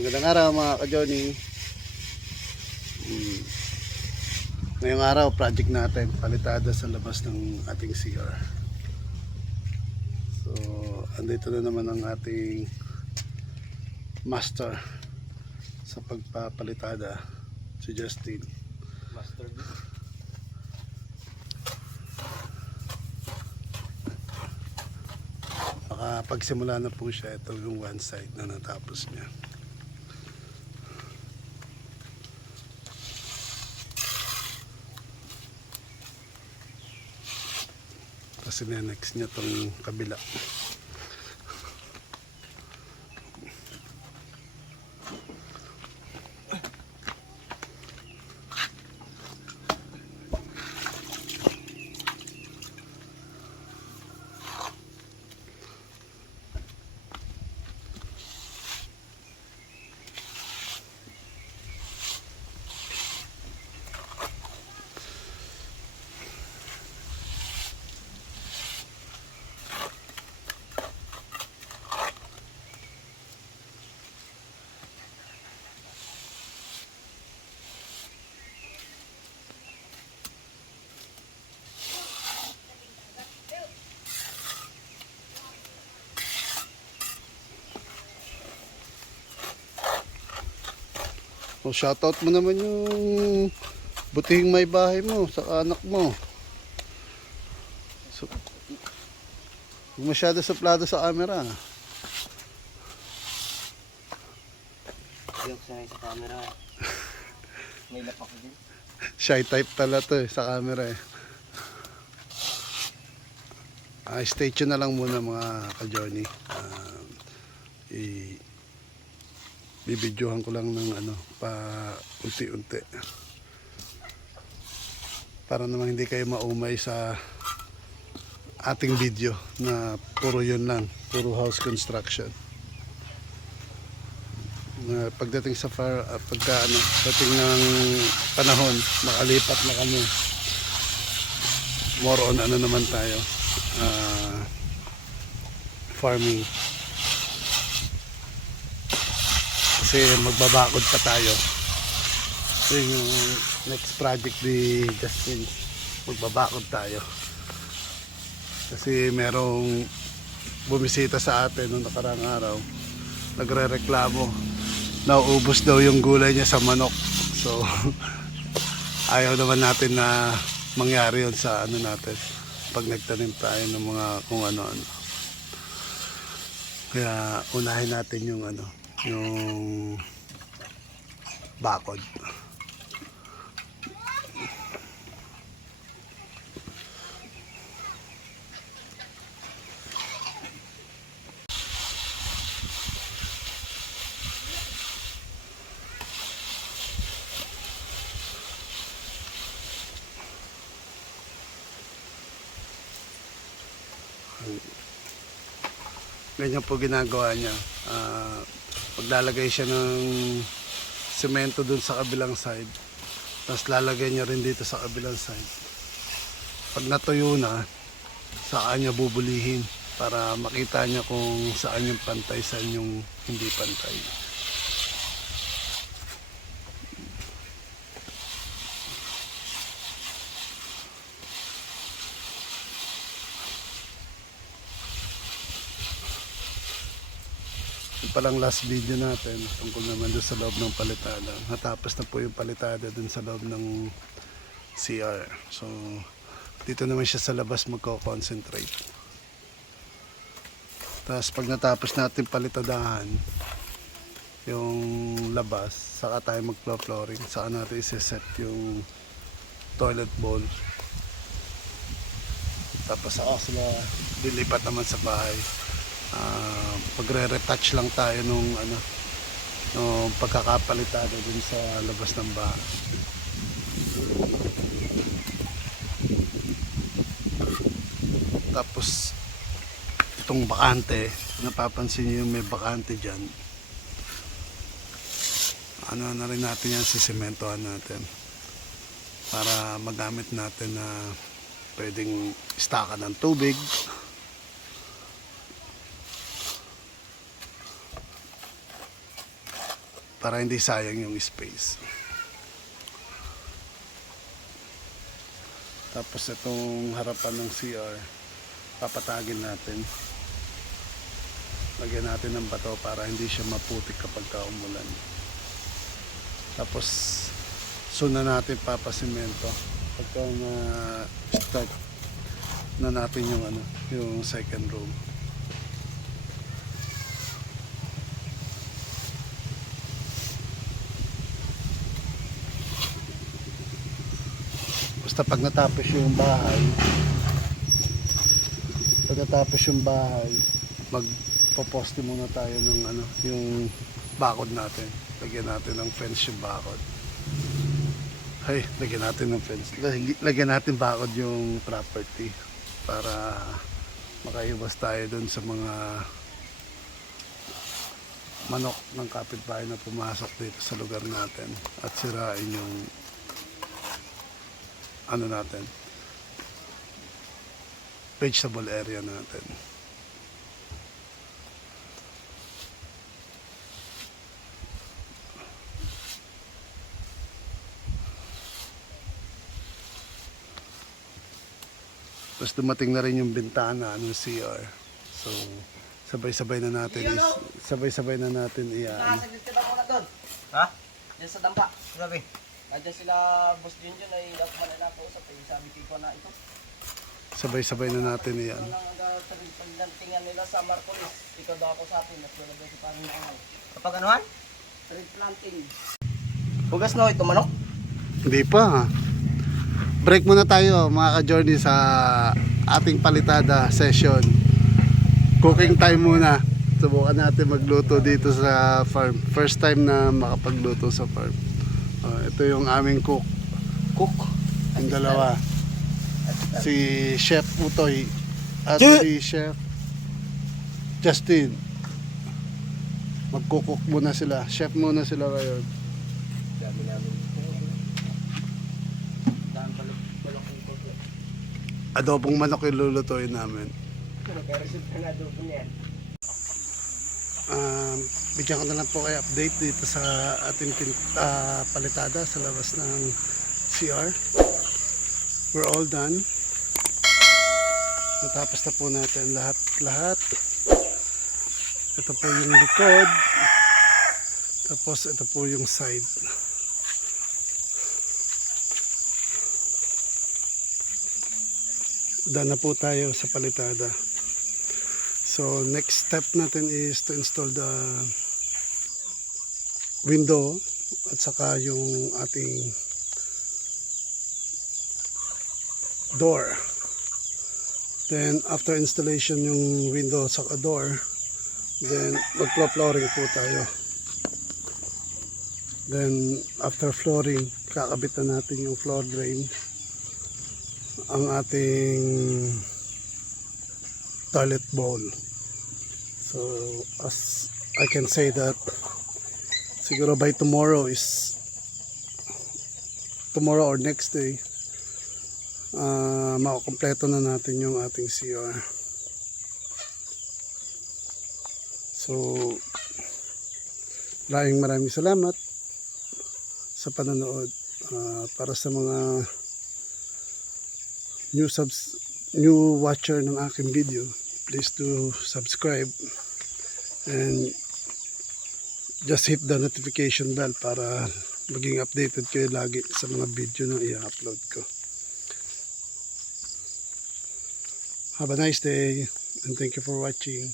Magandang araw mga ka-Johnny. Hmm. Ngayong araw, project natin, palitada sa labas ng ating CR. So, andito na naman ang ating master sa pagpapalitada, si Justin. Master din. Makapagsimula na po siya, ito yung one side na natapos niya. Kasi next niya tong kabila. O shoutout mo naman yung butihing may bahay mo sa anak mo. So, huwag masyado suplado sa camera. Joke sa sa camera. May lapak din. Shy type tala to eh, sa camera eh. Ah, stay tuned na lang muna mga ka-journey. Um, i bibidyohan ko lang ng ano, pa unti-unti. Para naman hindi kayo maumay sa ating video na puro yun lang, puro house construction. Na pagdating sa far, ah, pagka ano, dating ng panahon, makalipat na kami. More on ano naman tayo, ah, farming. Kasi magbabakod pa tayo. Ito yung next project ni Justin. Magbabakod tayo. Kasi merong bumisita sa atin noong nakarang araw. Nagre-reklamo. Nauubos daw yung gulay niya sa manok. So, ayaw naman natin na mangyari yun sa ano natin. Pag nagtanim tayo ng mga kung ano-ano. Kaya unahin natin yung ano, yung bakod. Ganyan po ginagawa niya. Ah, maglalagay siya ng semento dun sa kabilang side. Tapos lalagay niya rin dito sa kabilang side. Pag natuyo na, saan niya bubulihin para makita niya kung saan yung pantay, saan yung hindi pantay. Palang last video natin tungkol naman doon sa loob ng palitada. Natapos na po yung palitada doon sa loob ng CR. So, dito naman siya sa labas magko-concentrate. Tapos pag natapos natin palitadahan, yung labas, saka tayo magplo-flooring, saka natin isa-set yung toilet bowl. Tapos saka sila dilipat naman sa bahay uh, pagre-retouch lang tayo nung ano nung pagkakapalitada dun sa labas ng bahay. Tapos itong bakante, napapansin niyo yung may bakante diyan. Ano na rin natin yan, sisementohan natin para magamit natin na pwedeng istaka ng tubig para hindi sayang yung space. Tapos itong harapan ng CR, papatagin natin. Lagyan natin ng bato para hindi siya maputik kapag ka umulan. Tapos suna natin papasimento pagka na start na natin yung ano, yung second room. Basta pag natapos yung bahay, pag natapos yung bahay, magpoposte muna tayo ng ano, yung bakod natin. Lagyan natin ng fence yung bakod. Ay, lagyan natin ng fence. Lag- Lagyan natin bakod yung property para makaiwas tayo dun sa mga manok ng kapitbahay na pumasok dito sa lugar natin at sirain yung ano natin vegetable area natin. Tapos dumating na rin yung bintana ng CR. So, sabay-sabay na natin is, sabay-sabay na natin iyan. Ha? Diyan sa dampa. Grabe. Nandiyan sila, boss Junjun ay dapat manila po sa sabi ko na ito. Sabay-sabay na natin uh, pagdantingan nila sa Marcolis. Ikaw daw ako sa atin at wala daw si Panginoon. Kapag anuhan? Tree planting. Bugas no ito manok? Hindi pa. Break muna tayo mga ka-journey sa ating palitada session. Cooking time muna. Subukan natin magluto dito sa farm. First time na makapagluto sa farm. Oh, ito yung aming cook. Cook. Ang dalawa. Si Chef Utoy at Che! si Chef Justin. Magkukok muna sila. Chef muna sila ngayon. Dami namin. Adobong manok yung lulutuin namin. Nagka-receive ka na doon yan. Um, bigyan ko na lang po kayo update dito sa ating ah, palitada sa labas ng CR. We're all done. Natapos na po natin lahat-lahat. Ito po yung likod. Tapos ito po yung side. Done po tayo sa palitada. So next step natin is to install the window at saka yung ating door. Then after installation yung window at saka door, then magplo-flooring po tayo. Then after flooring, kakabit na natin yung floor drain ang ating toilet bowl. So, as I can say that siguro by tomorrow is tomorrow or next day uh, makukompleto na natin yung ating CR. So, maraming maraming salamat sa panonood Ah, para sa mga new subs new watcher ng aking video please do subscribe and just hit the notification bell para maging updated kayo lagi sa mga video na i-upload ko. Have a nice day and thank you for watching